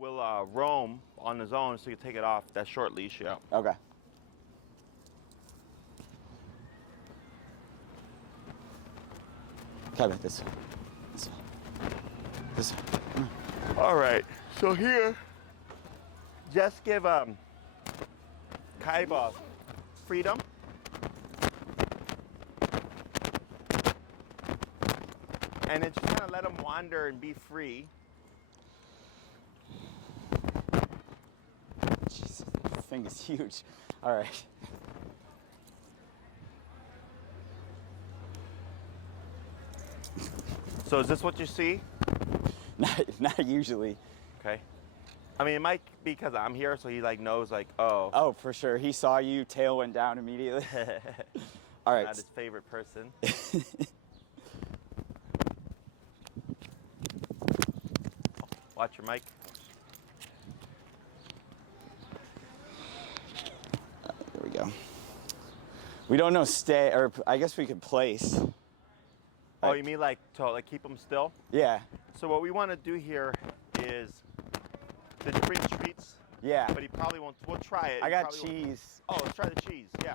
will roam on his own, so you take it off that short leash. Yeah. Okay. Kaiba, this way. This way. This way. All right. So here, just give Kaiba freedom. And then just kind of let him wander and be free. Jesus, this thing is huge. All right. So is this what you see? Not usually. Okay. I mean, it might be because I'm here, so he like knows like, oh. Oh, for sure. He saw you, tail went down immediately. All right. Not his favorite person. Watch your mic. There we go. We don't know stay, or I guess we could place. Oh, you mean like to like keep them still? Yeah. So what we want to do here is, did you bring treats? Yeah. But he probably won't. We'll try it. I He got probably won't. cheese. Oh, let's try the cheese. Yeah.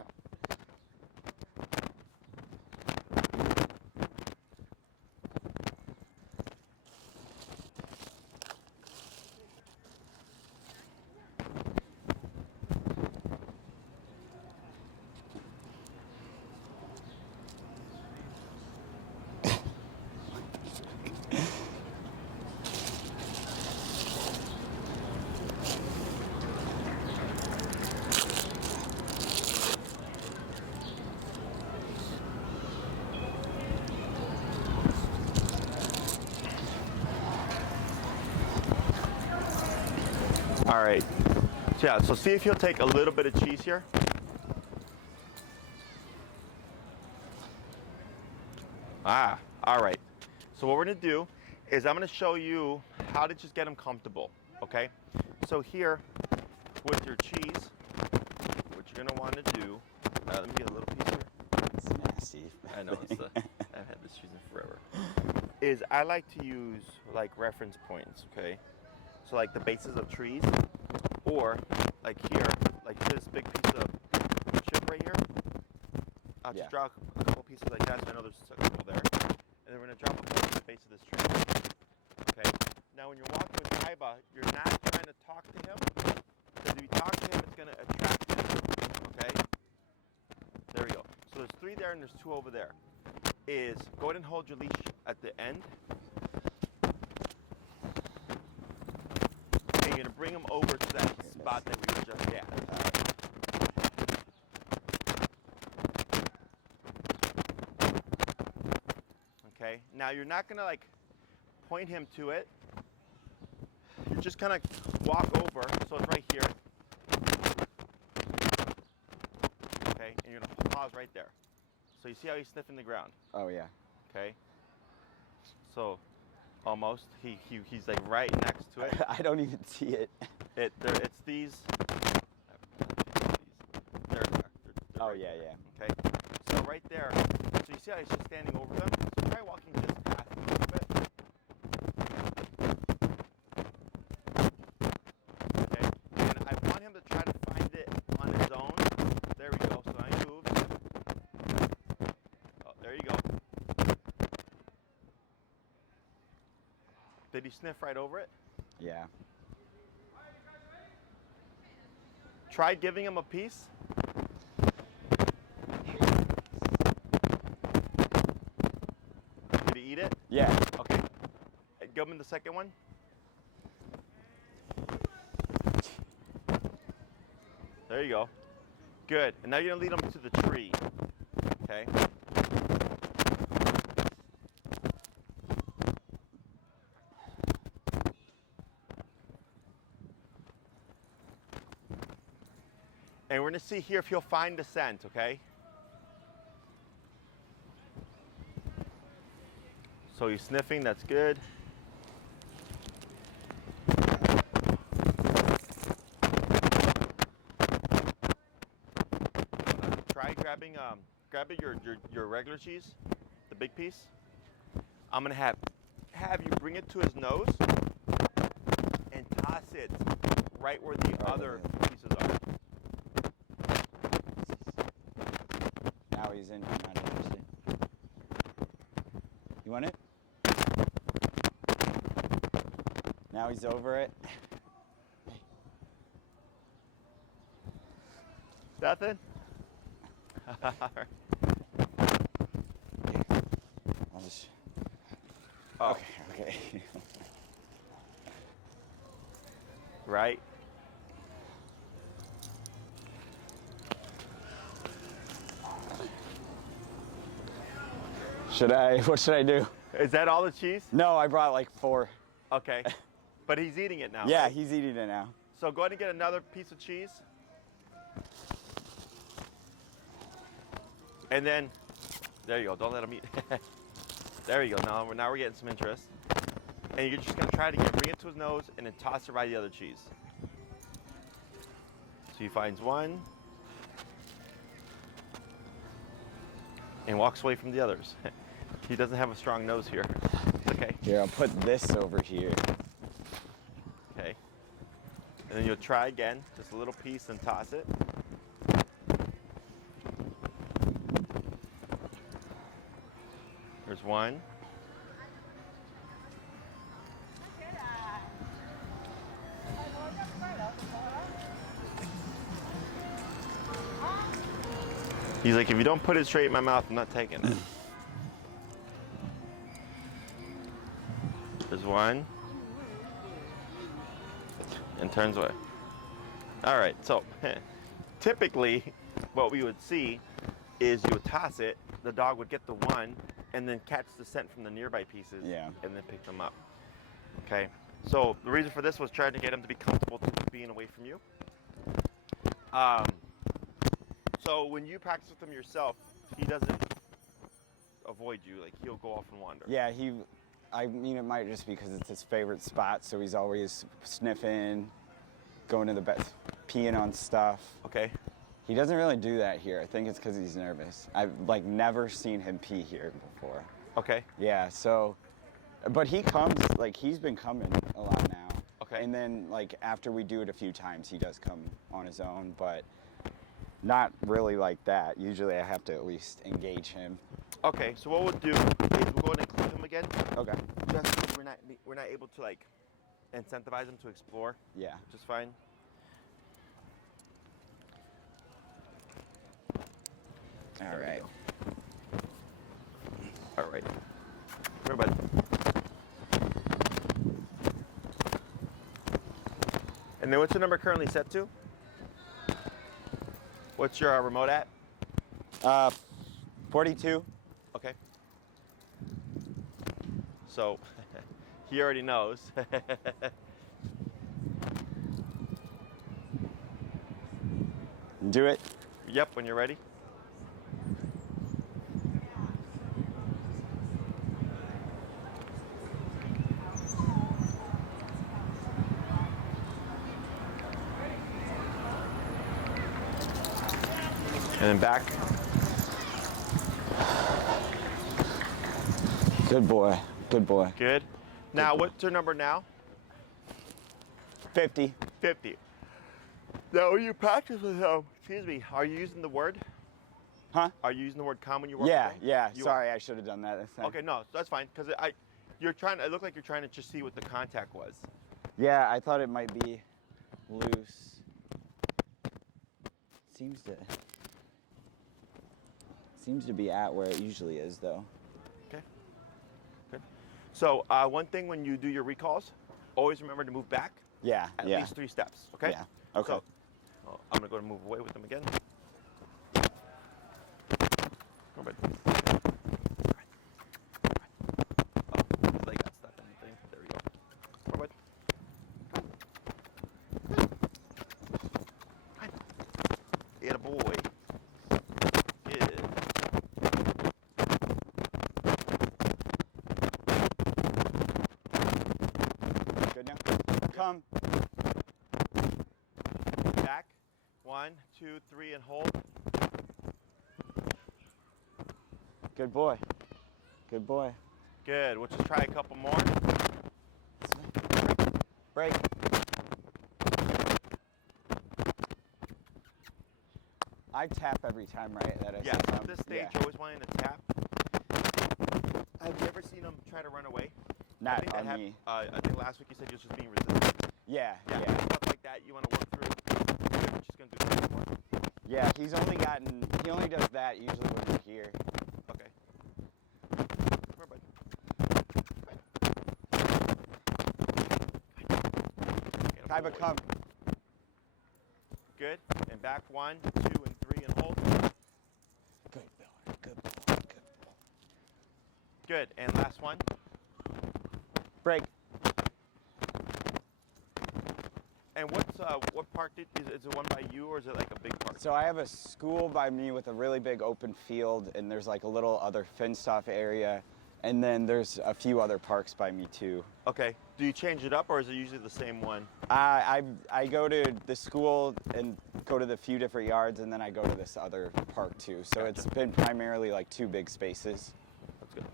All right. So yeah, so see if he'll take a little bit of cheese here. Ah, all right. So what we're gonna do is I'm gonna show you how to just get him comfortable, okay? So here, with your cheese, what you're gonna wanna do, let me get a little piece here. It's nasty. I know, I've had this cheese in forever. Is I like to use like reference points, okay? So like the bases of trees, or like here, like this big piece of chip right here. I'll just draw a couple pieces like that, so I know there's a couple there. And then we're gonna drop a couple at the base of this tree. Okay? Now when you're walking with Kaiba, you're not trying to talk to him, because if you talk to him, it's gonna attract him. Okay? There we go. So there's 3 there and there's 2 over there. Is go ahead and hold your leash at the end. Okay, you're gonna bring him over to that spot that we were just at. Okay, now you're not gonna like point him to it. You're just gonna walk over, so it's right here. Okay, and you're gonna pause right there. So you see how he's sniffing the ground? Oh yeah. Okay. So almost he's like right next to it. I don't even see it. It's these. They're Oh right yeah, there. yeah. Okay. So right there. So you see how he's just standing over them? So try walking this path a little bit. Okay. And I want him to try to find it on his own. There we go. So now he moves. Oh, there you go. Did he sniff right over it? Yeah. Try giving him a piece. Did he eat it? Yeah. Okay. Give him the second one. There you go. Good. And now you're going to lead him to the tree. Okay. And we're going to see here if he'll find the scent, okay? So he's sniffing, that's good. Try grabbing your regular cheese, the big piece. I'm gonna have you bring it to his nose and toss sit right where the other pieces are. Now he's in. You want it? Now he's over it. Nothing? I'll just... Oh. Okay. Right? What should I do? Is that all the cheese? No, I brought like 4. Okay. But he's eating it now. Yeah, right? he's eating it now. So go ahead and get another piece of cheese. And then, there you go. Don't let him eat. There you go. Now we're getting some interest. And you're just going to try to bring it to his nose and then toss it right the other cheese. So he finds one and walks away from the others. He doesn't have a strong nose here. Okay. Here, I'll put this over here. Okay. And then you'll try again, just a little piece and toss it. There's one. He's like, if you don't put it straight in my mouth, I'm not taking it. There's one. And turns away. All right, so typically what we would see is you would toss it, the dog would get the one, and then catch the scent from the nearby pieces, Yeah. and then pick them up. Okay, so the reason for this was trying to get him to be comfortable to being away from you. So when you practice with him yourself, he doesn't avoid you, like he'll go off and wander. Yeah, I mean, it might just be because it's his favorite spot, so he's always sniffing, going to the bed, peeing on stuff. Okay. He doesn't really do that here. I think it's because he's nervous. I've like never seen him pee here before. Okay. Yeah, so, but he comes, like he's been coming a lot now. Okay. And then like after we do it a few times, he does come on his own, but not really like that. Usually I have to at least engage him. Okay, so what we'll do is we'll go ahead and clip him again. Okay. Just because we're not able to like incentivize him to explore. Yeah. Which is fine. All right. All right. Come here, bud. And then what's your number currently set to? What's your remote at? 42. Okay. So he already knows. Do it. Yep, when you're ready. And then back. Good boy. Good boy. Good. Now, what's your number now? 50. 50. Now, when you practice with him, excuse me, are you using the word? Huh? Are you using the word "come" when you work? Yeah, with him? yeah. You Sorry, I should have done that this time. Okay, no, that's fine, because you're trying. It looked like you're trying to just see what the contact was. Yeah, I thought it might be loose. Seems to be at where it usually is, though. Okay. Good. So one thing when you do your recalls, always remember to move back. Yeah, At yeah. least 3 steps. Okay. Yeah. Okay. So, I'm gonna go and move away with them again. Go ahead. Oh, they got stuck on the thing. There we go. Go ahead. Atta boy. Good. Good now? Come. Back. 1, 2, 3, and hold. Good boy. Good boy. Good. We'll just try a couple more. Break. I tap every time, right? That I Yeah, say at come? this stage, Yeah. you're always wanting to tap. Have you ever seen him try to run away? Not I think on me. I think last week you said you was just being resistant. Yeah, Yeah, yeah. stuff like that you want to work through. You're just going to do that more. Yeah, he only does that usually when we're here. Okay. Come here, bud. Kaiba, come. Good. And back 1, 2, and 3, and hold. Good boy, good boy, good boy. Good. And last one. Break. And what park is it one by you, or is it like a big park? So I have a school by me with a really big open field, and there's like a little other fenced off area, and then there's a few other parks by me too. Okay. Do you change it up, or is it usually the same one? I go to the school and go to the few different yards, and then I go to this other park too. So Gotcha. It's been primarily like 2 big spaces. That's good.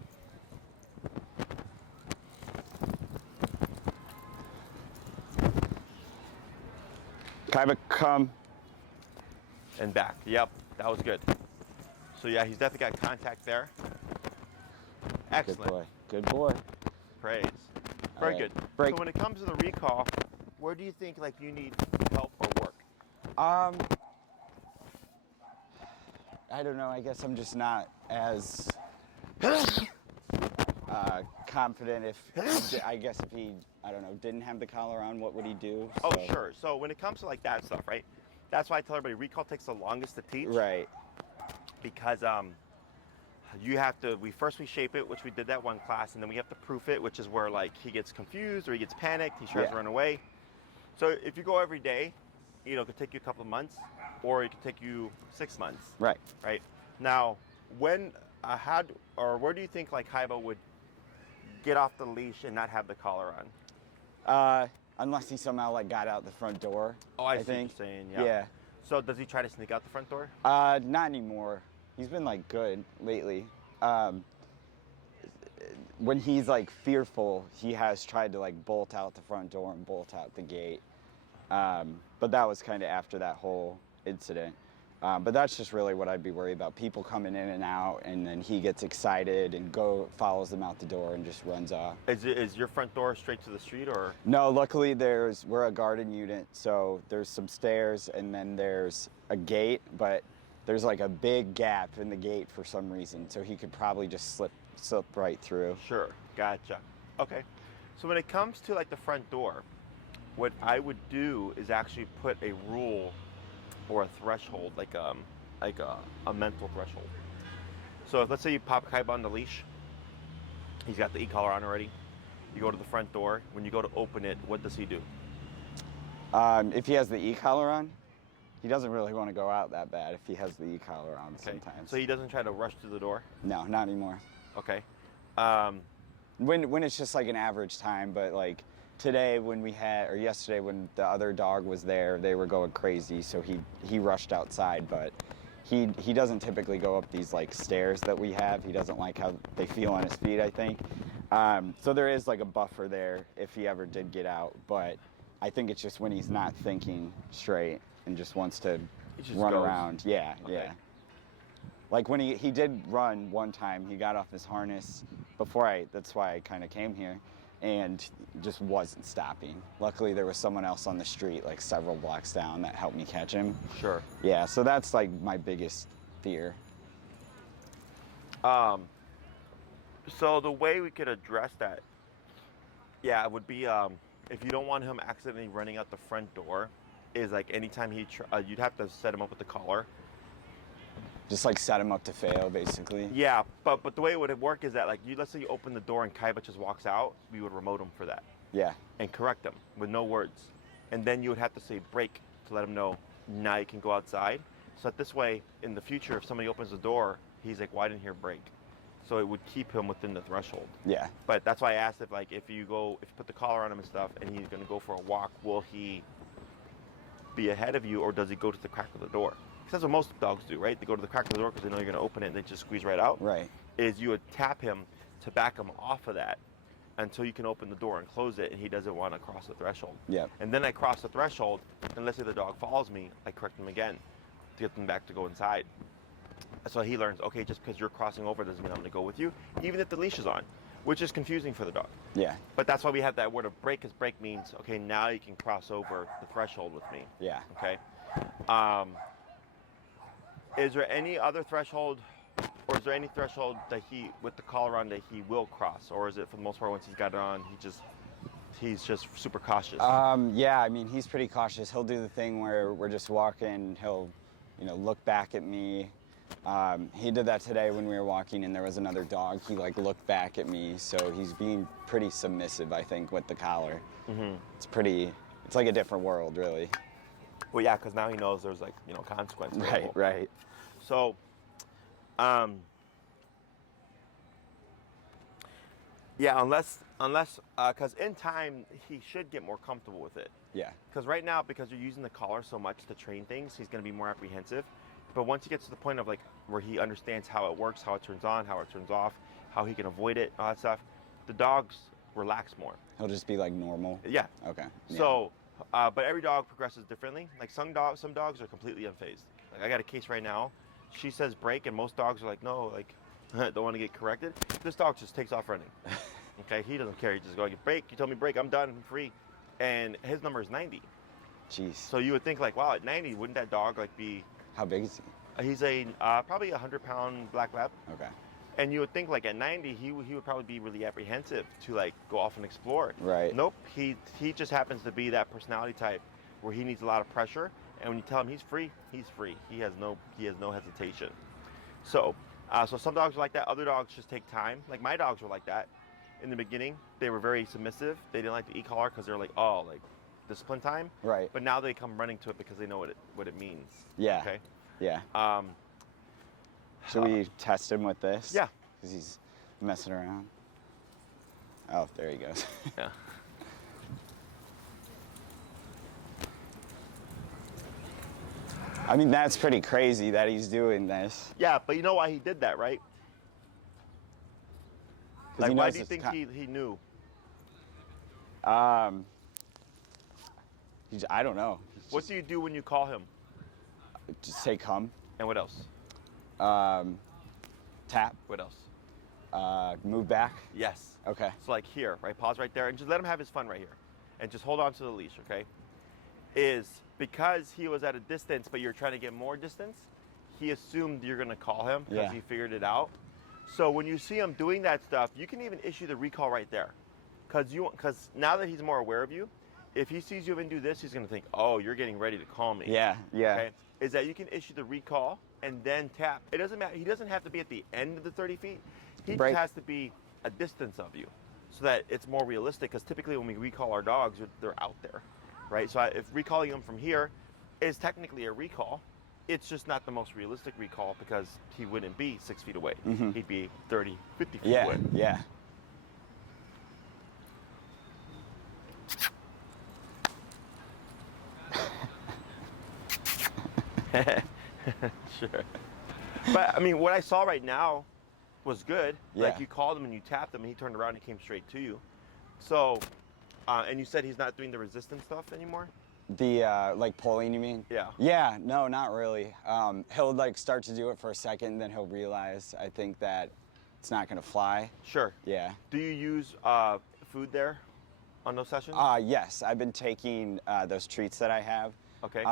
Kaiba, come. And back. Yep. That was good. So yeah, he's definitely got contact there. Excellent. Good boy. Good boy. Praise. Very All right. good. Break. So when it comes to the recall, where do you think like you need help or work? I don't know. I guess I'm just not as confident. I guess if he, I don't know, didn't have the collar on, what would he do? Oh, So- sure. So when it comes to like that stuff, right? That's why I tell everybody recall takes the longest to teach. Right. Because you have to, we shape it, which we did that one class, and then we have to proof it, which is where like he gets confused or he gets panicked, he tries to Yeah. run away. So if you go every day, it could take you a couple of months, or it could take you 6 months. Right. Right. Now, where do you think like Kaiba would get off the leash and not have the collar on? Unless he somehow like got out the front door. Oh, I see think. what you're saying. Yeah. Yeah. So does he try to sneak out the front door? Not anymore. He's been like good lately. When he's like fearful, he has tried to like bolt out the front door and bolt out the gate. But that was kind of after that whole incident. But that's just really what I'd be worried about. People coming in and out, and then he gets excited and follows them out the door and just runs off. Is your front door straight to the street, or? No, luckily we're a garden unit, so there's some stairs and then there's a gate, but there's like a big gap in the gate for some reason, so he could probably just slip right through. Sure, gotcha. Okay, so when it comes to like the front door, what I would do is actually put a rule or a threshold, like a mental threshold. So let's say you pop Kaiba on the leash, he's got the e-collar on already. You go to the front door. When you go to open it, what does he do? If he has the e-collar on, he doesn't really want to go out that bad if he has the e-collar on sometimes. So he doesn't try to rush through the door? No, not anymore. Okay. When it's just like an average time, but like today or yesterday when the other dog was there, they were going crazy, so he rushed outside, but he doesn't typically go up these like stairs that we have. He doesn't like how they feel on his feet, I think. So there is like a buffer there if he ever did get out, but I think it's just when he's not thinking straight and just wants to run goes. around. Yeah, Okay. yeah. Like when he did run one time, he got off his harness that's why I kind of came here, and just wasn't stopping. Luckily there was someone else on the street like several blocks down that helped me catch him. Sure. Yeah, so that's like my biggest fear. So the way we could address that, would be if you don't want him accidentally running out the front door, is like anytime you'd have to set him up with the collar. Just like set him up to fail, basically. Yeah, but the way it would work is that like let's say you open the door and Kaiba just walks out, we would remote him for that Yeah. and correct him with no words, and then you would have to say break to let him know now you can go outside. So that this way, in the future, if somebody opens the door, he's like, "Why didn't hear break?" So it would keep him within the threshold. Yeah. But that's why I asked if you put the collar on him and stuff, and he's going to go for a walk, will he be ahead of you, or does he go to the crack of the door? Because that's what most dogs do, right? They go to the crack of the door because they know you're going to open it, and they just squeeze right out. Right. Is you would tap him to back him off of that until you can open the door and close it, and he doesn't want to cross the threshold. Yeah. And then I cross the threshold, and let's say the dog follows me, I correct him again get them back to go inside. So he learns, okay, just because you're crossing over doesn't mean I'm going to go with you, even if the leash is on, which is confusing for the dog. Yeah. But that's why we have that word of break, because break means, okay, now you can cross over the threshold with me. Yeah. Okay. Is there any other threshold, or is there any threshold that he, with the collar on, that he will cross? Or is it, for the most part, once he's got it on, he's just super cautious? Yeah, I mean, he's pretty cautious. He'll do the thing where we're just walking, he'll, look back at me. He did that today when we were walking and there was another dog. He like looked back at me, so he's being pretty submissive, I think, with the collar. Mm-hmm. It's like a different world, really. Well, yeah, because now he knows there's like, consequences. Right. So, yeah, unless, because in time, he should get more comfortable with it. Yeah. Because right now, because you're using the collar so much to train things, he's going to be more apprehensive. But once he gets to the point of like where he understands how it works, how it turns on, how it turns off, how he can avoid it, all that stuff, the dogs relax more. He'll just be like normal? Yeah. Okay. Yeah. So, but every dog progresses differently. Like some dogs are completely unfazed. Like I got a case right now. She says break, and most dogs are like, no, like, don't want to get corrected. This dog just takes off running. Okay, he doesn't care. He just goes, break. You told me break. I'm done. I'm free. And his number is 90. Jeez. So you would think like, wow, at 90, wouldn't that dog like be? How big is he? He's a probably 100-pound black lab. Okay. And you would think like at 90, he would probably be really apprehensive to like go off and explore. Right. Nope. He just happens to be that personality type where he needs a lot of pressure. And when you tell him he's free, he's free. He has no hesitation. So some dogs are like that. Other dogs just take time. Like my dogs were like that in the beginning. They were very submissive. They didn't like the e-collar because they're like, oh, like discipline time. Right. But now they come running to it because they know what it means. Yeah. Okay. Yeah. Should we test him with this? Yeah. Because he's messing around. Oh, there he goes. Yeah. I mean, that's pretty crazy that he's doing this. Yeah, but you know why he did that, right? Like, why do you think he knew? I don't know. What do you do when you call him? Just say come. And what else? Tap. What else? Move back. Yes. Okay. So like here, right? Pause right there and just let him have his fun right here. And just hold on to the leash, okay? Is because he was at a distance, but you're trying to get more distance, he assumed you're gonna call him because he figured it out. So when you see him doing that stuff, you can even issue the recall right there. Because now that he's more aware of you, if he sees you even do this, he's gonna think, oh, you're getting ready to call me. Yeah. Okay? Is that you can issue the recall and then tap. It doesn't matter. He doesn't have to be at the end of the 30 feet. He just has to be a distance of you so that it's more realistic. Because typically when we recall our dogs, they're out there, right? So if recalling them from here is technically a recall, it's just not the most realistic recall because he wouldn't be 6 feet away. Mm-hmm. He'd be 30, 50 feet away. Yeah. Sure. But I mean, what I saw right now was good. Yeah. Like you called him and you tapped him and he turned around and he came straight to you. So, and you said he's not doing the resistance stuff anymore? The, like pulling, you mean? Yeah. Yeah, no, not really. He'll like start to do it for a second, then he'll realize, I think, that it's not gonna fly. Sure. Yeah. Do you use food there on those sessions? Yes, I've been taking those treats that I have. Okay.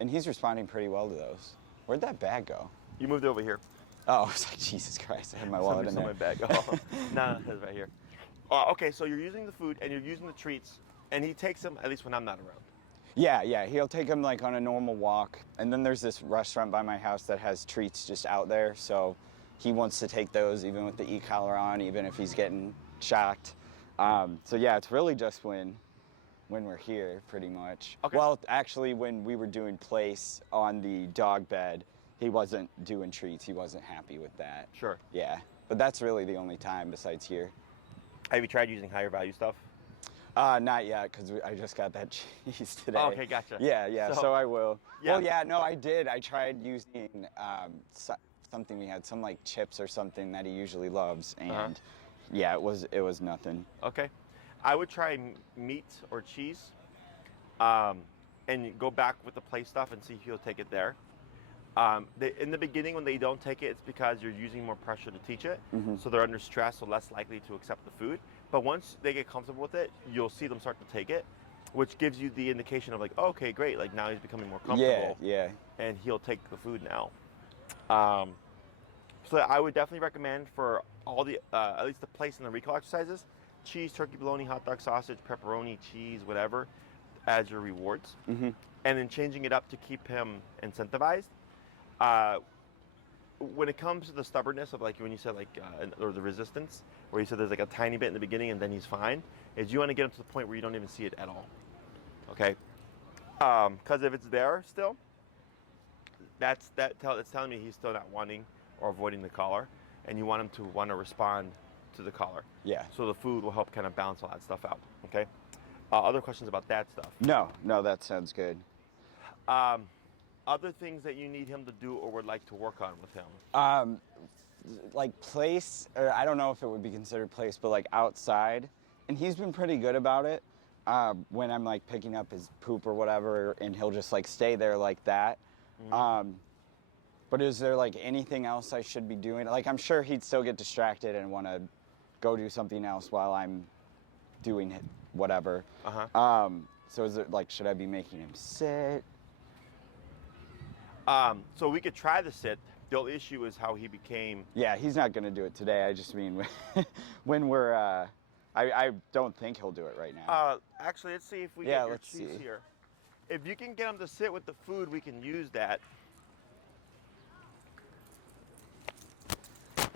And he's responding pretty well to those. Where'd that bag go? You moved it over here. Oh, I was like, Jesus Christ, I had my wallet in there. My bag. Oh. No, it's right here. Okay, so you're using the food and you're using the treats, and he takes them, at least when I'm not around. Yeah, he'll take them like on a normal walk. And then there's this restaurant by my house that has treats just out there. So he wants to take those even with the e-collar on, even if he's getting shocked. So yeah, it's really just when we're here, pretty much. Okay. Well, actually, when we were doing place on the dog bed, he wasn't doing treats. He wasn't happy with that. Sure. Yeah, but that's really the only time besides here. Have you tried using higher value stuff? Not yet, because I just got that cheese today. Oh, okay, gotcha. Yeah, so I will. Yeah. Well, yeah, no, I did. I tried using something we had, some like chips or something that he usually loves, and yeah, it was nothing. Okay. I would try meat or cheese, and go back with the play stuff and see if he'll take it there. In the beginning, when they don't take it, it's because you're using more pressure to teach it. Mm-hmm. So they're under stress, so less likely to accept the food. But once they get comfortable with it, you'll see them start to take it, which gives you the indication of like, oh, okay, great. Like now he's becoming more comfortable. Yeah. And he'll take the food now. So I would definitely recommend for all the, at least the place and the recall exercises, cheese, turkey, bologna, hot dog, sausage, pepperoni, cheese, whatever, as your rewards. Mm-hmm. And then changing it up to keep him incentivized. When it comes to the stubbornness of like when you said like or the resistance, where you said there's like a tiny bit in the beginning and then he's fine, is you want to get him to the point where you don't even see it at all. Okay, because if it's there still, that's telling me he's still not wanting or avoiding the collar, and you want him to want to respond to the collar. Yeah. So the food will help kind of balance all that stuff out. Okay. Other questions about that stuff? No, that sounds good. Other things that you need him to do or would like to work on with him? Like place, or I don't know if it would be considered place, but like outside, and he's been pretty good about it. When I'm like picking up his poop or whatever, and he'll just like stay there like that. Mm-hmm. But is there like anything else I should be doing? Like I'm sure he'd still get distracted and want to go do something else while I'm doing it, whatever. Uh-huh. So is it like, should I be making him sit? So we could try the sit. The only issue is how he became. Yeah, he's not going to do it today. I just mean when we're, I don't think he'll do it right now. Actually, let's see if we get your let's cheese see. here. If you can get him to sit with the food, we can use that. There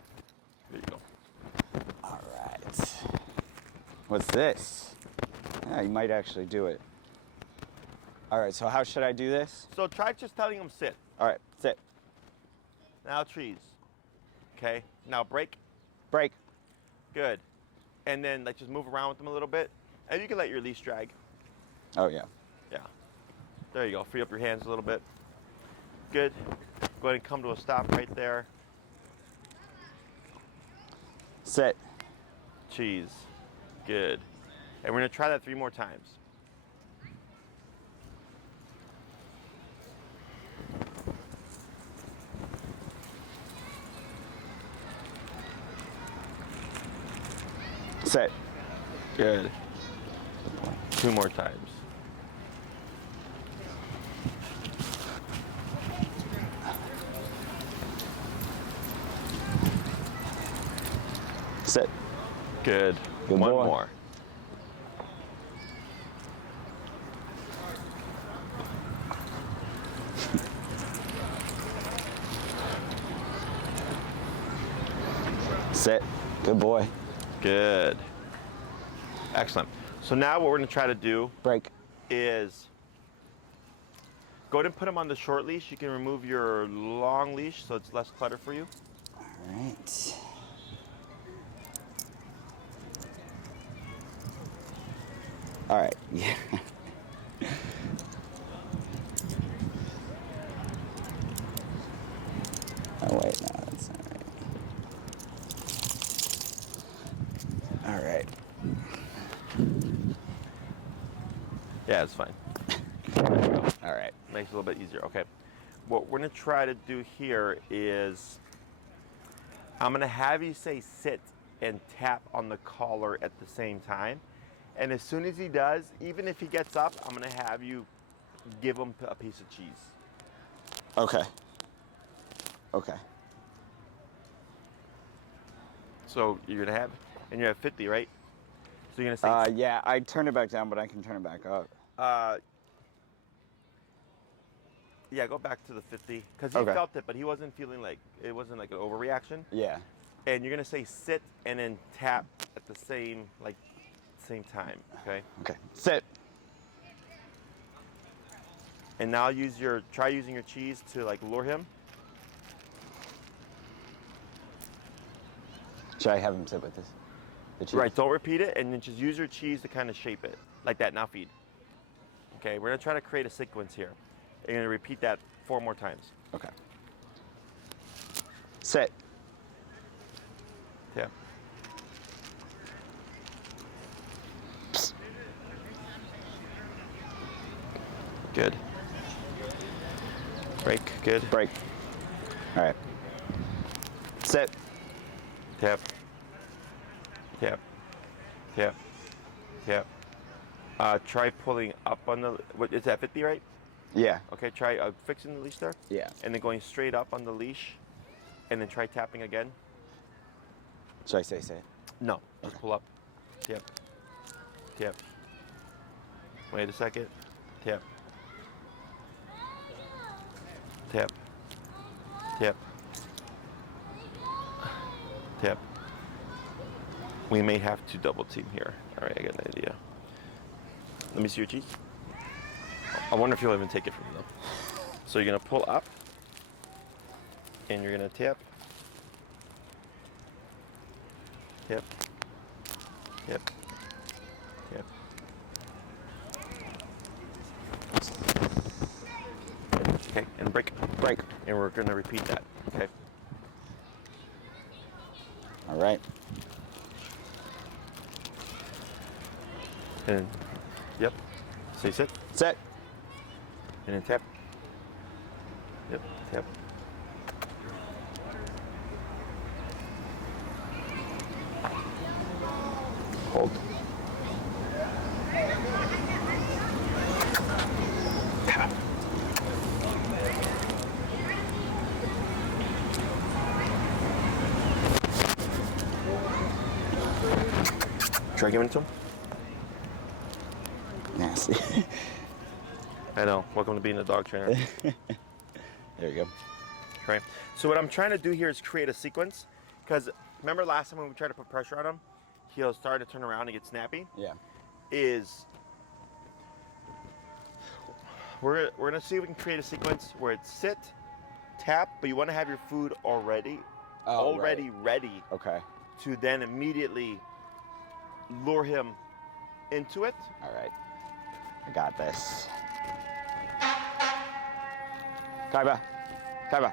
you go. All right. What's this? Yeah, he might actually do it. All right, so how should I do this? So try just telling him sit. All right, sit. Now trees. Okay. Now break. Break. Good. And then like just move around with them a little bit. And you can let your leash drag. Oh, yeah. Yeah. There you go. Free up your hands a little bit. Good. Go ahead and come to a stop right there. Sit. Cheese. Good. And we're going to try that 3 more times. Sit. Good. 2 more times. Sit. Good. Good 1 boy. more. Sit. Good boy. Good. Excellent. So now what we're going to try to do Break. is go ahead and put him on the short leash. You can remove your long leash so it's less clutter for you. All right. All right. Yeah. Oh wait, no, that's not right. All right. Yeah, it's fine. All right. Makes it a little bit easier. Okay. What we're going to try to do here is I'm going to have you say sit and tap on the collar at the same time. And as soon as he does, even if he gets up, I'm going to have you give him a piece of cheese. Okay. Okay. So you're going to have, and you're at 50, right? So you're going to say, yeah, I turned it back down, but I can turn it back up. yeah, go back to the 50. Because he felt it, but he wasn't feeling like, it wasn't like an overreaction. Yeah. And you're going to say sit and then tap at the same, like, same time, okay? Okay. Sit. And now try using your cheese to like lure him. Should I have him sit with this? The cheese? Right, don't repeat it, and then just use your cheese to kind of shape it. Like that, now feed. Okay, we're gonna try to create a sequence here. You're gonna repeat that 4 more times. Okay. Sit. Yeah. Good. Break, good. Break. All right. Sit. Tap. Tap. Tap. Tap. Try pulling up on the, what is that, 50, right? Yeah. Okay, try fixing the leash there. Yeah. And then going straight up on the leash. And then try tapping again. Should I say sit? No, just pull up. Tap. Tap. Wait a second. Tap. Tap. Tap. Tap. We may have to double team here. All right, I got an idea. Let me see your cheese. I wonder if you'll even take it from me though. So you're gonna pull up and you're gonna tap. Tap. Tap. Tap. Okay, and break. Break. And we're gonna repeat that. Okay. All right. And yep. Say sit. Sit. And then tap. Yep. Tap. Hold. Try giving it to him. Nasty. I know. Welcome to being a dog trainer. There you go. Right. So what I'm trying to do here is create a sequence, because remember last time when we tried to put pressure on him, he'll start to turn around and get snappy. Yeah. We're gonna see if we can create a sequence where it's sit, tap, but you want to have your food already ready Okay. to then immediately lure him into it. All right. I got this. Kaiba. Kaiba.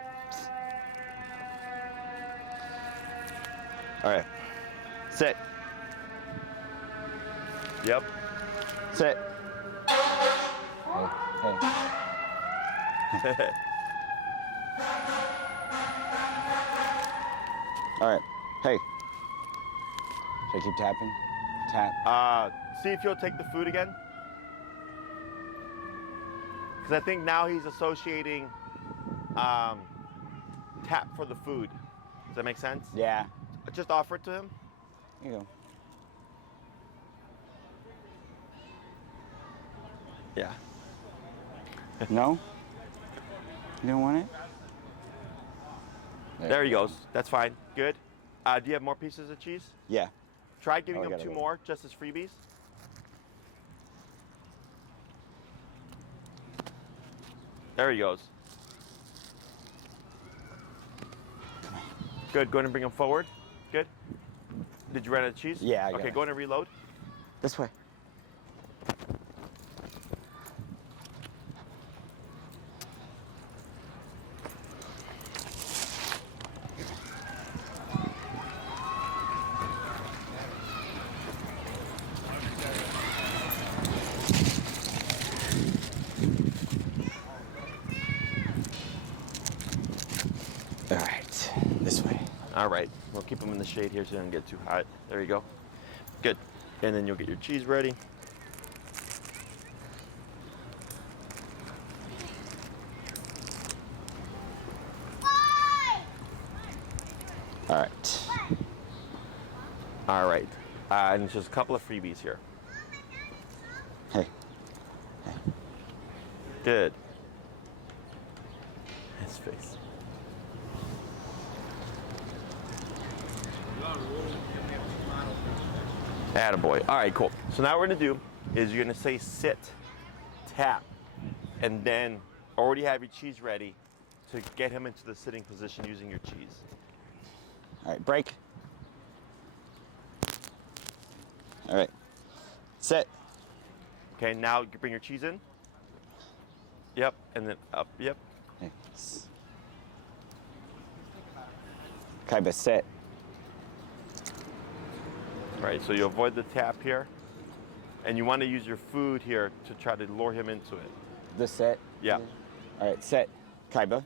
All right. Sit. Yep. Sit. Hey. Hey. All right. Hey. Should I keep tapping? Tap. See if he'll take the food again. Because I think now he's associating tap for the food. Does that make sense? Yeah. Just offer it to him. Here you go. Yeah. No? You don't want it? There he goes. That's fine. Good. Do you have more pieces of cheese? Yeah. Try giving I him got 2 it. more just as freebies. There he goes. Good. Go ahead and bring him forward. Good. Did you run out of cheese? Yeah, I got Okay, it. go ahead and reload. This way. All right, this way. All right. We'll keep him in the shade here so he doesn't get too hot. There you go. Good. And then you'll get your cheese ready. All right. All right. And just a couple of freebies here. Hey. Good. His face. Attaboy. All right, cool. So now what we're gonna do is you're gonna say sit, tap, and then already have your cheese ready to get him into the sitting position using your cheese. All right, break. All right. Sit. Okay, now you bring your cheese in. Yep, and then up, yep. Hey. Kaiba, sit. All right, so you avoid the tap here, and you want to use your food here to try to lure him into it. The sit. Yeah. All right, sit. Kaiba.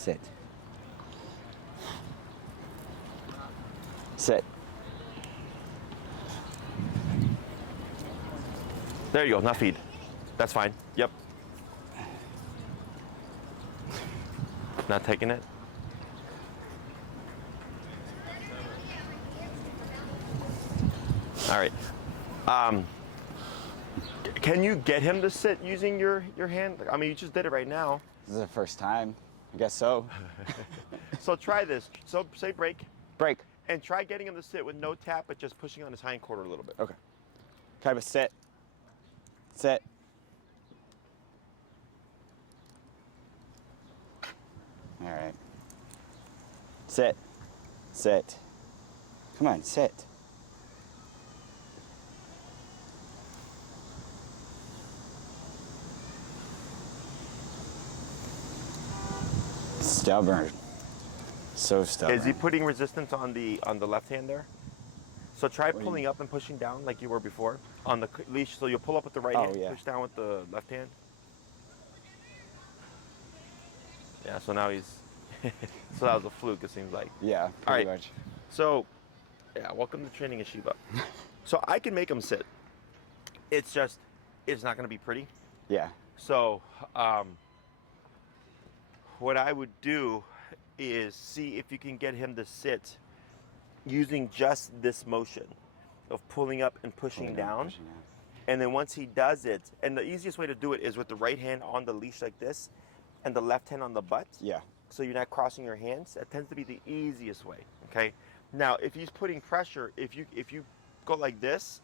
Sit. Sit. There you go, not feed. That's fine. Yep. Not taking it. All right. Can you get him to sit using your hand? I mean, you just did it right now. This is the first time. I guess so. So try this. So say break. Break. And try getting him to sit with no tap, but just pushing on his hind quarter a little bit. Okay. Kaiba, sit. Sit. All right. Sit. Sit. Come on, sit. Stubborn. So stubborn. Is he putting resistance on the left hand there? So try What do you pulling mean? up and pushing down like you were before on the leash. So you'll pull up with the right Oh, hand, yeah. push down with the left hand. Yeah. So now he's. So that was a fluke. It seems like. Yeah, All pretty right. much. So, yeah. Welcome to training a Shiba. So I can make him sit. It's just, it's not going to be pretty. Yeah. So, what I would do is see if you can get him to sit using just this motion of pulling up and pushing down. Pushing down. And then once he does it, and the easiest way to do it is with the right hand on the leash like this and the left hand on the butt. Yeah. So you're not crossing your hands. That tends to be the easiest way, okay? Now, if he's putting pressure, if you go like this,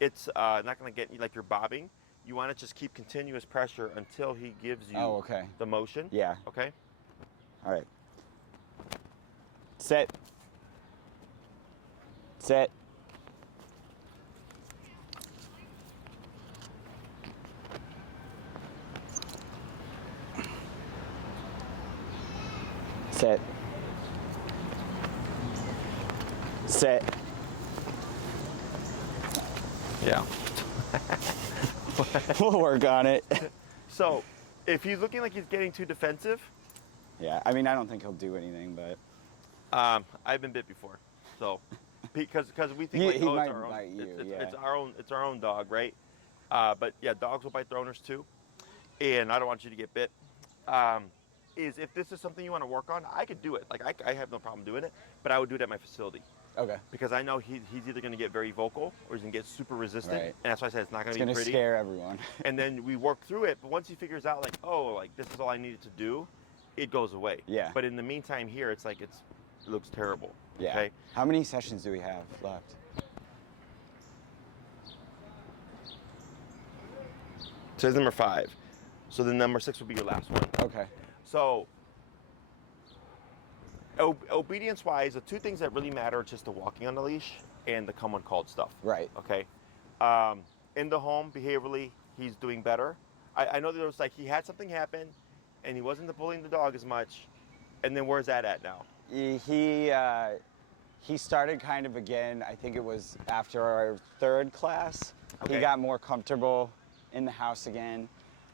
it's not gonna get you like you're bobbing. You wanna just keep continuous pressure until he gives you Oh, okay. the motion. Yeah. Okay? All right. Sit. Sit. Sit. Sit. Yeah. We'll work on it. So, if he's looking like he's getting too defensive, Yeah, I mean, I don't think he'll do anything, but I've been bit before. So, because we think He- like, he oh, might it's our own, bite you, yeah. it's our own dog, right? But yeah, dogs will bite their owners too, and I don't want you to get bit. Is if this is something you want to work on, I could do it. Like I have no problem doing it, but I would do it at my facility okay. because I know he's either going to get very vocal or he's going to get super resistant, Right. and that's why I said it's not going It's to be gonna pretty. scare everyone. And then we work through it, but once he figures out like, oh, like this is all I needed to do, it goes away. Yeah. But in the meantime here, it's like it looks terrible. Yeah. Okay. How many sessions do we have left? Today's number 5. So the number 6 will be your last one. Okay. So obedience-wise, the two things that really matter are just the walking on the leash and the come when called stuff. Right. Okay. In the home, behaviorally, he's doing better. I know there was like he had something happen, and he wasn't bullying the dog as much. And then where's that at now? He started kind of again. I think it was after our 3rd class. Okay. He got more comfortable in the house again.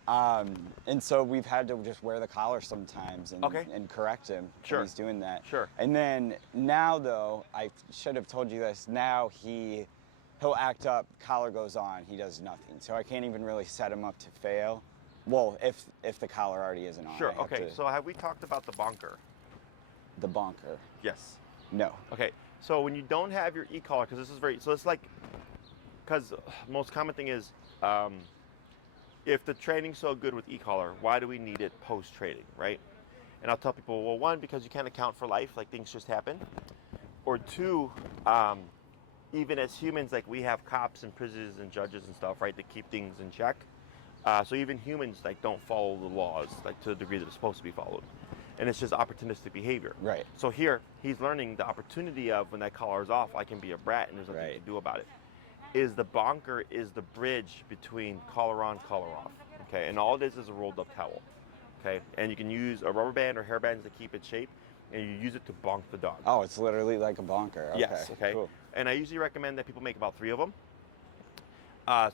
And so we've had to just wear the collar sometimes and, Okay. and correct him Sure. when he's doing that. Sure. And then now though, I should have told you this, now he'll act up, collar goes on, he does nothing. So I can't even really set him up to fail. Well, if the collar already isn't on. Sure. I have Okay. to- So have we talked about the bonker? The bonker. Yes. No. Okay. So when you don't have your e-collar, because this is very, so it's like, because most common thing is, if the training's so good with e-collar, why do we need it post-training, right? And I'll tell people, well, 1, because you can't account for life, like things just happen. Or 2, even as humans, like we have cops and prisons and judges and stuff, right, to keep things in check. So even humans like don't follow the laws like to the degree that it's supposed to be followed. And it's just opportunistic behavior. Right. So here, he's learning the opportunity of when that collar is off, I can be a brat and there's nothing Right. to do about it. Is the bonker is the bridge between collar on, collar off. Okay, and all it is a rolled up towel. Okay, and you can use a rubber band or hair bands to keep it shape, and you use it to bonk the dog. Oh, it's literally like a bonker. Okay. Yes. Okay. Cool. And I usually recommend that people make about 3 of them.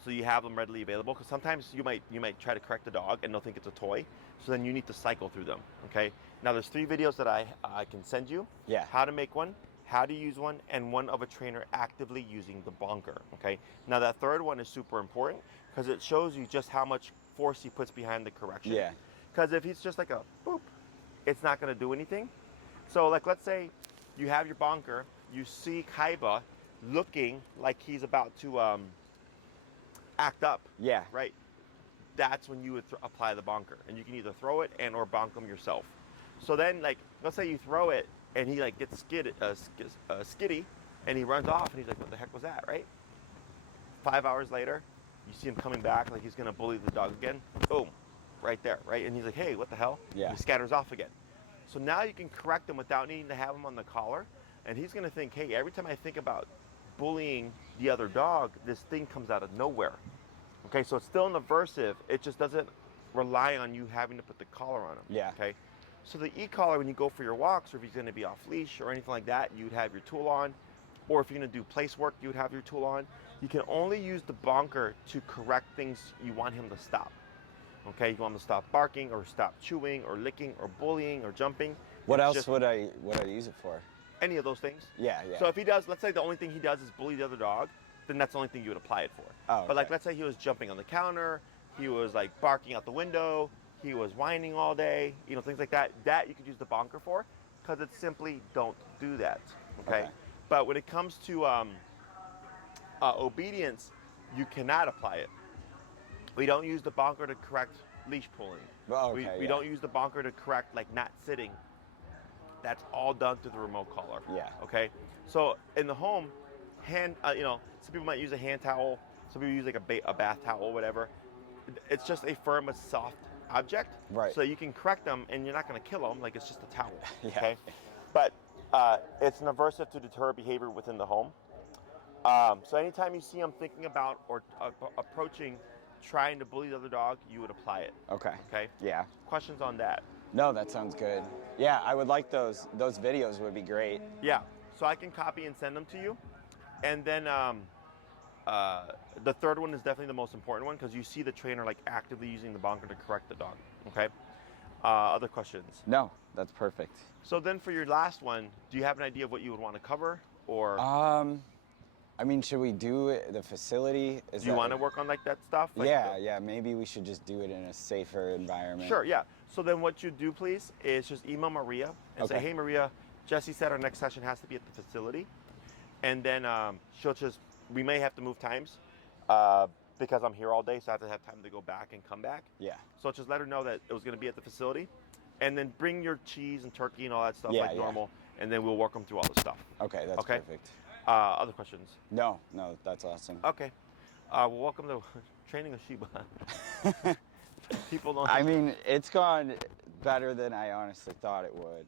So you have them readily available because sometimes you might try to correct the dog and they'll think it's a toy. So then you need to cycle through them, okay? Now there's 3 videos that I can send you. Yeah. How to make one, how to use one, and one of a trainer actively using the bonker, okay? Now that third one is super important because it shows you just how much force he puts behind the correction. Yeah. Because if he's just like a boop, it's not gonna do anything. So like, let's say you have your bonker, you see Kaiba looking like he's about to act up, Yeah. right? That's when you would apply the bonker, and you can either throw it and or bonk him yourself. So then, like, let's say you throw it and he like gets skitty, and he runs off, and he's like, "What the heck was that?" Right? 5 hours later, you see him coming back like he's gonna bully the dog again. Boom, right there, right? And he's like, "Hey, what the hell?" Yeah. He scatters off again. So now you can correct him without needing to have him on the collar, and he's gonna think, "Hey, every time I think about bullying the other dog, this thing comes out of nowhere." Okay, so it's still an aversive. It just doesn't rely on you having to put the collar on him. Yeah. Okay. So the e-collar, when you go for your walks, or if he's going to be off leash or anything like that, you'd have your tool on. Or if you're going to do place work, you would have your tool on. You can only use the bonker to correct things you want him to stop. Okay, you want him to stop barking or stop chewing or licking or bullying or jumping. What It's else just would I use it for? any of those things. Yeah, yeah. So if he does, let's say the only thing he does is bully the other dog, then that's the only thing you would apply it for. Oh, But like, okay. let's say he was jumping on the counter, he was like barking out the window, he was whining all day, you know, things like that. That you could use the bonker for, because it simply don't do that. Okay. Okay. But when it comes to obedience, you cannot apply it. We don't use the bonker to correct leash pulling. Oh, okay, we yeah. don't use the bonker to correct like not sitting. That's all done through the remote collar. Yeah. Okay. So in the home, you know, some people might use a hand towel. Some people use like a bath towel, whatever. It's just a firm, a soft object. Right. So you can correct them, and you're not going to kill them. Like, it's just a towel. Yeah. Okay. But it's an aversive to deter behavior within the home. So anytime you see them thinking about or approaching, trying to bully the other dog, you would apply it. Okay. Okay. Yeah. Questions on that? No, that sounds good. Yeah, I would like those. Those videos would be great. Yeah. So I can copy and send them to you. And then the third one is definitely the most important one, because you see the trainer like actively using the bonker to correct the dog. Okay. Other questions? No, that's perfect. So then for your last one, do you have an idea of what you would want to cover, or I mean, should we do the facility? do you want to work on like that stuff? Like Yeah, yeah. Maybe we should just do it in a safer environment. Sure, yeah. So then what you do, please, is just email Maria and say, Okay. "Hey, Maria, Jesse said our next session has to be at the facility." And then we may have to move times because I'm here all day, so I have to have time to go back and come back. Yeah. So just let her know that it was going to be at the facility. And then bring your cheese and turkey and all that stuff Yeah, like yeah. normal, and then we'll work them through all the stuff. Okay, that's Okay. perfect. Other questions? No, that's awesome. Okay. Well, welcome to training a Shiba. People don't. I mean, it's gone better than I honestly thought it would.